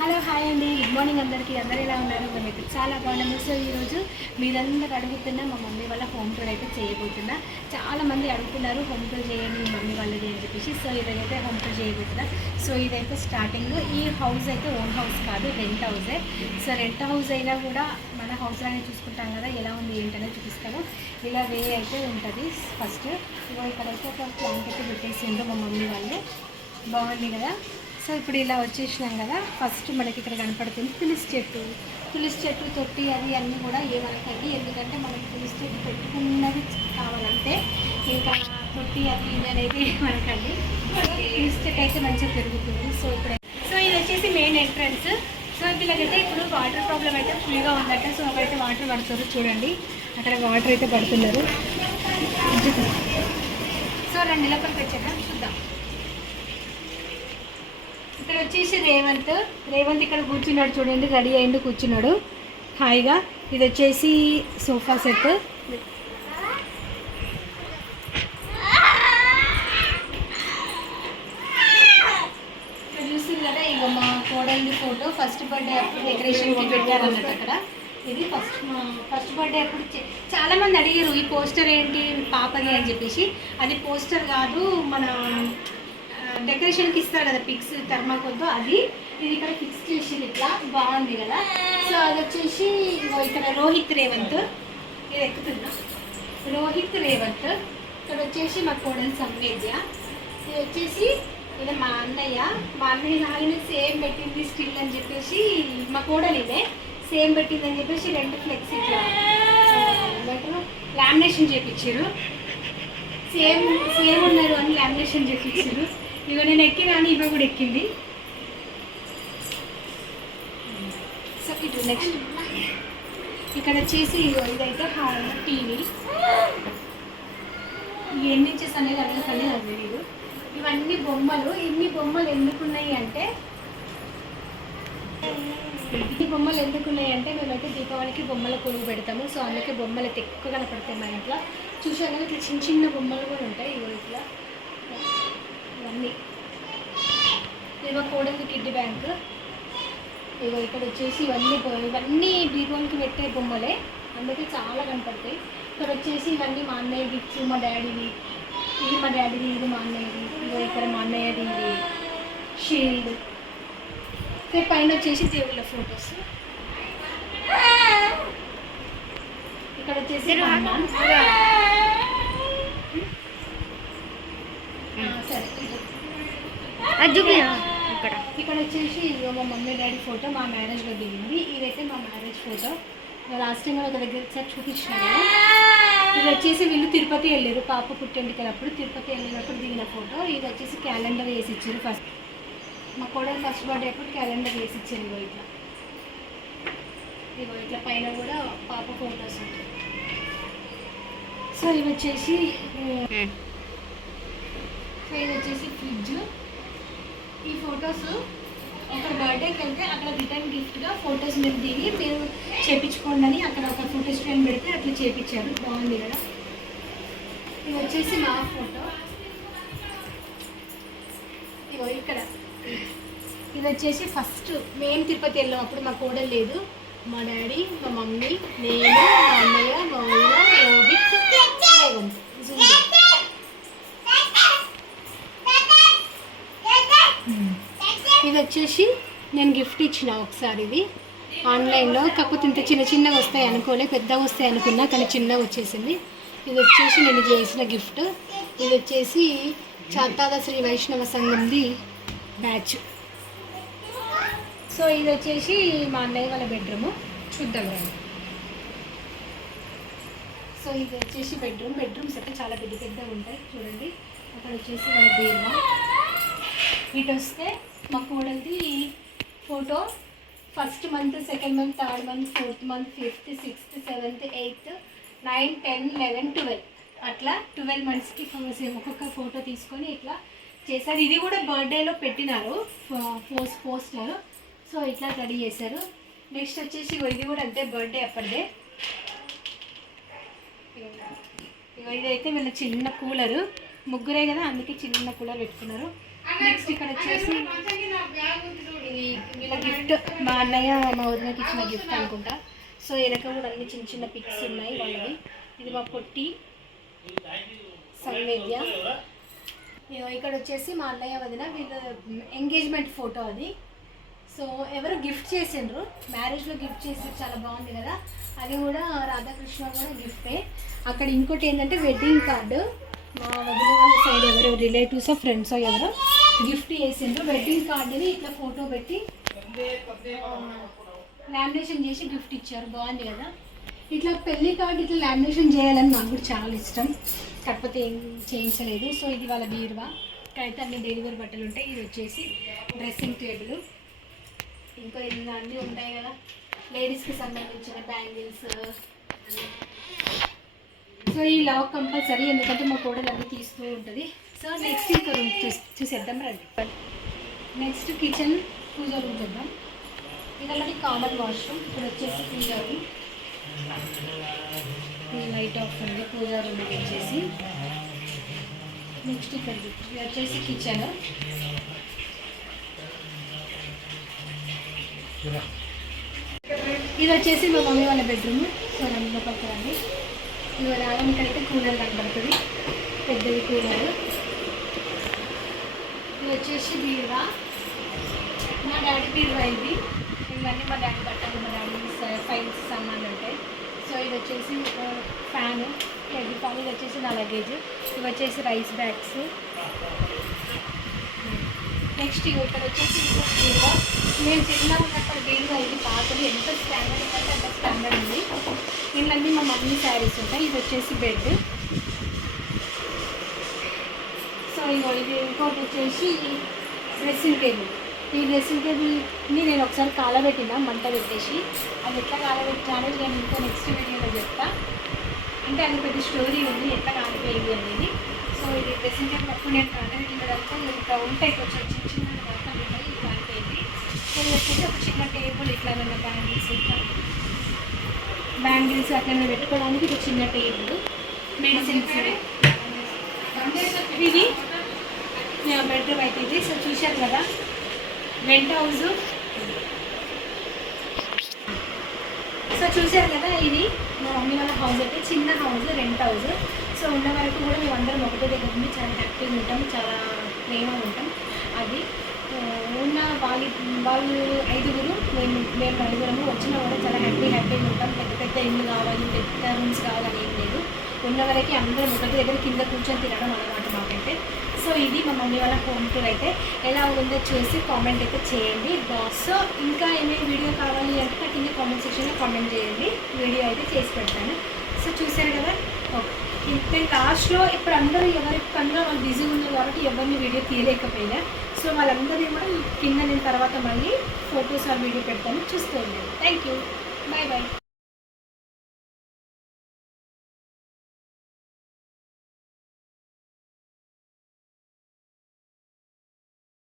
Hello hi అండి. Good morning అందరికీ. అందరూ ఎలా ఉన్నారు? మేమైతే చాలా బాగున్నాము. సో ఈరోజు మీరందరూ అడుగుతున్నా మా మమ్మీ వాళ్ళ హోమ్ టూర్ అయితే చేయబోతున్నా. చాలామంది అడుగుతున్నారు హోమ్ టూర్ చేయండి మీ మమ్మీ వాళ్ళది అని చెప్పేసి. సో ఇదైతే హోమ్ టూర్ చేయబోతున్నా. సో ఇదైతే స్టార్టింగ్. ఈ హౌస్ అయితే ఓన్ హౌస్ కాదు రెంట్ హౌసే. సో రెంట్ హౌస్ అయినా కూడా మన హౌస్లోనే చూసుకుంటాం కదా ఎలా ఉంది ఏంటనే చూపిస్తాను. ఇలా వే అయితే ఉంటుంది ఫస్ట్. ఇగో ఇక్కడైతే ఒక ప్లాంట్ అయితే పెట్టేసిండ్రు మా మమ్మీ వాళ్ళు. బాగుంది కదా? సో ఇప్పుడు ఇలా వచ్చేసినాం కదా. ఫస్ట్ మనకి ఇక్కడ కనపడుతుంది తులసి చెట్టు. తులసి చెట్టు తొట్టి అది అన్నీ కూడా ఏమనకండి ఎందుకంటే మనకి తులసి చెట్టు పెట్టుకున్నది కావాలంటే ఇంకా తొట్టి అది ఇది అనేది ఏమనకండి తులసి చెట్టు అయితే మంచిగా పెరుగుతుంది. సో ఇప్పుడు సో ఇది వచ్చేసి మెయిన్ ఎంట్రన్స్ సో వీళ్ళకైతే ఇప్పుడు వాటర్ ప్రాబ్లం అయితే ఫుల్గా ఉందట. సో అక్కడైతే వాటర్ పడుతుంది చూడండి. అక్కడ వాటర్ అయితే పడుతున్నారు. సో రెండు లోపలికి వచ్చాక చూద్దాం. ఇక్కడ వచ్చేసి రేవంత్. రేవంత్ ఇక్కడ కూర్చున్నాడు చూడండి రెడీ అయింది కూర్చున్నాడు. హాయిగా ఇది వచ్చేసి సోఫా సెట్. చూసింది కదా ఇక మా కోడలి ఫోటో. ఫస్ట్ బర్త్డే అప్పుడు డెకరేషన్కి పెట్టారన్నట్టు అక్కడ. ఇది ఫస్ట్ ఫస్ట్ బర్త్డే అప్పుడు చే- చాలా మంది అడిగారు ఈ పోస్టర్ ఏంటి పాపది అని చెప్పేసి. అది పోస్టర్ కాదు మన డెకరేషన్కి ఇస్తారు కదా పిక్స్ థర్మాకోల్తో. అది ఇది ఇక్కడ ఫిక్స్ చేసి ఇట్లా. బాగుంది కదా. సో అది వచ్చేసి ఇక్కడ రోహిత్ రేవంత్. ఇది ఎక్కుతున్నా రోహిత్ రేవంత్. ఇక్కడ వచ్చేసి మా కోడలు సంవేద్య ఇది వచ్చేసి ఇది మా అన్నయ్య. మా అన్నయ్య నాలుగు సేమ్ పెట్టింది స్టిల్ అని చెప్పేసి మా కోడలు ఇదే. సేమ్ పెట్టింది అని చెప్పేసి రెండు ఫ్లెక్స్ ఇట్లా. లామినేషన్ చేపించారు సేమ్ సేమ్ ఉన్నారు అని లామినేషన్ చేపించారు ఇక నేను ఎక్కినా అని కూడా ఎక్కింది. సో ఇటు నెక్స్ట్ ఇక్కడ వచ్చేసి ఇగో ఇదైతే టీవీ. ఎన్ని ఇంచెస్ అనేది అడగకండి అది తెలియదు ఇవన్నీ బొమ్మలు ఇన్ని బొమ్మలు ఎందుకున్నాయి అంటే ఈ బొమ్మలు ఎందుకున్నాయి అంటే మేమైతే దీపావళికి బొమ్మల కొలువు పెడతాము. సో అందుకే బొమ్మలు అయితే ఎక్కువ కనపడతాయి మా ఇంట్లో. చూసాను ఇట్లా చిన్న చిన్న బొమ్మలు కూడా ఉంటాయి ఇగో ఇట్లా. ఇవన్నీ ఇవో కోడలి కిడ్డీ బ్యాంక్. ఇగో ఇక్కడ వచ్చేసి ఇవన్నీ ఇవన్నీ దీపావళికి పెట్టే బొమ్మలే. అందుకే చాలా కనపడతాయి. ఇక్కడ వచ్చేసి ఇవన్నీ మా అన్నయ్య గిఫ్ట్స్ మా డాడీవి. ఇది మా డాడీది ఇది మా అన్నయ్యది. ఇగో ఇక్కడ మా అన్నయ్యది ఇది. షీల్డ్. ఇక్కడ పైన వచ్చేసి దేవుళ్ళ ఫొటోస్. ఇక్కడ వచ్చేసి సరే. ఇక్కడ. ఇక్కడ. వచ్చేసి ఇదిగో మా మమ్మీ డాడీ ఫోటో మా మ్యారేజ్లో దిగింది. ఇదైతే మా మ్యారేజ్ ఫోటో. లాస్ట్ టైం ఒక దగ్గర ఒకసారి చూపించాను. ఇది వచ్చేసి వీళ్ళు తిరుపతి వెళ్ళారు. పాప పుట్టెంటికలప్పుడు తిరుపతి వెళ్ళినప్పుడు దిగిన ఫోటో. ఇది వచ్చేసి క్యాలెండర్ వేసి ఇచ్చారు ఫస్ట్ మా కోడలు ఫస్ట్ బర్త్డే అప్పుడు క్యాలెండర్ వేసి ఇచ్చారు ఇగో ఇట్లా. ఇగో ఇట్లా పైన కూడా పాప ఫోటోస్ ఉంటాయి. సో ఇవి వచ్చేసి సో ఇది వచ్చేసి ఫ్రిడ్జ్ ఈ ఫొటోస్ ఒక బర్త్డేకి వెళ్తే అక్కడ రిటర్న్ గిఫ్ట్గా ఫొటోస్ మీరు దిగి మీరు చేపించుకోండి అని అక్కడ ఒక ఫోటో స్టాండ్ పెడితే అట్లా చేపించారు. బాగుంది కదా? ఇది వచ్చేసి మా ఫోటో ఇగో ఇక్కడ. ఇది వచ్చేసి ఫస్ట్ మేము తిరుపతి వెళ్ళాం. అప్పుడు మా కోడలు లేదు. మా డాడీ మా మమ్మీ నేను మా అన్నయ్య మా ఊళ్ళో రోహిత్ ఇది వచ్చేసి నేను గిఫ్ట్ ఇచ్చిన ఒకసారి ఇది. ఆన్లైన్లో కాకపోతే ఇంత చిన్న చిన్నగా వస్తాయి అనుకోలే పెద్దగా వస్తాయి అనుకున్నా కానీ చిన్నగా వచ్చేసింది. ఇది వచ్చేసి నేను చేసిన గిఫ్ట్ ఇది వచ్చేసి చాతాద శ్రీ వైష్ణవ సంఘంది బ్యాచ్. సో ఇది వచ్చేసి మా అన్నయ్య వాళ్ళ బెడ్రూమ్ చూద్దాం రండి. సో ఇది వచ్చేసి బెడ్రూమ్ బెడ్రూమ్స్ అయితే చాలా పెద్ద పెద్దగా ఉంటాయి. చూడండి. అక్కడ వచ్చేసి వాళ్ళ బీరువా. ఇటు వస్తే మా కోడలిది photo first month second month third month fourth month fifth sixth seventh eighth nine ten eleven twelve అట్లా ట్వెల్వ్ మంత్స్కి ఒక్కొక్క ఫోటో తీసుకొని ఇట్లా చేశారు. ఇది కూడా బర్త్డేలో పెట్టినారు పోస్ట్ పోస్టర్ సో ఇట్లా రెడీ చేశారు. నెక్స్ట్ వచ్చేసి ఇది కూడా అంతే బర్త్డే అప్పటిదే. ఇగో ఇదైతే వీళ్ళ చిన్న కూలరు. ముగ్గురే కదా అందుకే చిన్న కూలర్ పెట్టుకున్నారు. నెక్స్ట్ ఇక్కడ వచ్చేసి ఇది వీళ్ళ గిఫ్ట్ మా అన్నయ్య మా వదినకి ఇచ్చిన గిఫ్ట్ అనుకుంటా. సో వెనక కూడా అన్ని చిన్న చిన్న పిక్స్ ఉన్నాయి వాళ్ళవి. ఇది మా పొట్టి సంవేద్య ఇక్కడ వచ్చేసి మా అన్నయ్య వదిన వీళ్ళ ఎంగేజ్మెంట్ ఫోటో అది. సో ఎవరు గిఫ్ట్ చేసిండ్రు? మ్యారేజ్లో గిఫ్ట్ చేసి చాలా బాగుంది కదా. అది కూడా రాధాకృష్ణ కూడా గిఫ్టే అక్కడ ఇంకోటి ఏంటంటే వెడ్డింగ్ కార్డు మా వదిన వాళ్ళ సైడ్ ఎవరు? రిలేటివ్స్ ఫ్రెండ్స్ ఎవరు? గిఫ్ట్ చేసిండ్రు. వెడ్డింగ్ కార్డుని ఇట్లా ఫోటో పెట్టి లామినేషన్ చేసి గిఫ్ట్ ఇచ్చారు. బాగుంది కదా? ఇట్లా పెళ్ళి కార్డు ఇట్లా లామినేషన్ చేయాలని నాకు కూడా చాలా ఇష్టం. కాకపోతే ఏం చేయించలేదు. సో ఇది వాళ్ళ బీరువా. ఇక్కడైతే అన్ని డెలివరీ బట్టలు ఉంటాయి. ఇది వచ్చేసి డ్రెస్సింగ్ టేబుల్ ఇంకా ఇంకా అన్నీ ఉంటాయి కదా? లేడీస్కి సంబంధించిన బ్యాంగిల్స్ సో ఈ లవ్ కంపల్సరీ ఎందుకంటే మా కోడలు అన్నీ తీస్తూ ఉంటుంది. సో నెక్స్ట్ ఇంకో రూమ్ చూసి చూసేద్దాం రండి. నెక్స్ట్ కిచెన్ పూజ రూమ్ చూద్దాం. ఇది ఒకటి కామన్ వాష్రూమ్ ఇప్పుడు వచ్చేసి పూజ రూమ్ లైట్ ఆఫ్ ఉంది. పూజ రూమ్ వచ్చేసి. నెక్స్ట్ ఇక్కడ ఇది వచ్చేసి కిచెన్ ఇది వచ్చేసి మా మమ్మీ వాళ్ళ బెడ్రూమ్ సో రెండు పక్కన ఇది రావడానికి అయితే కూలర్ కనబడుతుంది. పెద్దది కూలర్ ఇది వచ్చేసి బీరువా మా డాడీ బీరువా ఇది. ఇవన్నీ మా డాడీ బట్టలు మా డాడీ ఫైల్స్ సామాన్లు ఉంటాయి. సో ఇది వచ్చేసి ఫ్యాను హెడ్ ఫ్యాన్. ఇది వచ్చేసి నా లగేజ్. ఇవి వచ్చేసి రైస్ బ్యాగ్స్. నెక్స్ట్ ఇక్కడ వచ్చేసి ఇంకో బీరువా. నేను చిన్న ఉన్నప్పుడు బీరువా ఇది పాతది. ఎంత స్టాండర్డ్ ఉందంటే అంత స్టాండర్డ్ ఉంది. దీనిలన్నీ మా మమ్మీ శారీస్ ఉంటాయి. ఇది వచ్చేసి బెడ్ ఇది ఇంకోటి వచ్చేసి డ్రెస్సింగ్ టేబుల్. ఈ డ్రెస్సింగ్ టేబుల్ని నేను ఒకసారి కాలబెట్టిన మంట పెట్టేసి. అది ఎట్లా కాలబెట్టానో నేను ఇంకో నెక్స్ట్ వీడియోలో చెప్తా. అంటే అది పెద్ద స్టోరీ ఉంది ఎట్లా కాలిపోయింది అనేది. సో ఇది డ్రెస్సింగ్ టేబుల్ అప్పుడు నేను కాలబెట్టిన తర్వాత ఇంకా ఉంటాయి కొంచెం చిన్న చిన్న ఉన్నాయి ఇది కాలిపోయింది. సో వచ్చేసి ఒక చిన్న టేబుల్ ఇట్లా ఉన్న బ్యాంగిల్స్ ఇట్లా. బ్యాంగిల్స్ అట్లనే పెట్టుకోవడానికి ఒక చిన్న టేబుల్. మెడిసిన్స్ ఇది బెడ్రూమ్ అయితే ఇది. సో చూశారు కదా రెంట్ హౌస్. సో చూశారు కదా ఇది. మా మమ్మీ వాళ్ళ హౌస్ అయితే చిన్న హౌస్ రెంట్ హౌస్. సో ఉన్న వరకు కూడా మేము అందరం ఒకటే దగ్గర ఉండి చాలా హ్యాపీగా ఉంటాం చాలా ప్రేమగా ఉంటాం. అది ఉన్న వాళ్ళ వాళ్ళు ఐదుగురు మేము మేము నలుగురము వచ్చినా కూడా చాలా హ్యాపీ హ్యాపీగా ఉంటాం. పెద్ద పెద్ద ఇల్లు కావాలి పెద్ద రూమ్స్ కావాలని ఏం లేదు. ఉన్న వరకు అందరం ఒకటి దగ్గర కింద కూర్చొని తినడం అన్నమాట మాకైతే సో ఇది మా మమ్మీ వాళ్ళ హోమ్ టూర్ అయితే. ఎలా ఉందో చూసి కామెంట్ అయితే చేయండి. సో ఇంకా ఏమేమి వీడియో కావాలి అంటే నాకు కింద కామెంట్ సెక్షన్లో కామెంట్ చేయండి. వీడియో అయితే చేసి పెడతాను. సో చూసారు కదా? ఓకే నేను లాస్ట్లో ఇప్పుడు అందరూ ఎవరి పనిలో వాళ్ళు బిజీగా ఉన్నారు కాబట్టి ఎవరిని వీడియో తీయలేకపోయినా సో వాళ్ళందరినీ కూడా కింద నేను తర్వాత మళ్ళీ ఫొటోస్ ఆ వీడియో పెడతాను. చూస్తూ ఉండండి. Thank you bye bye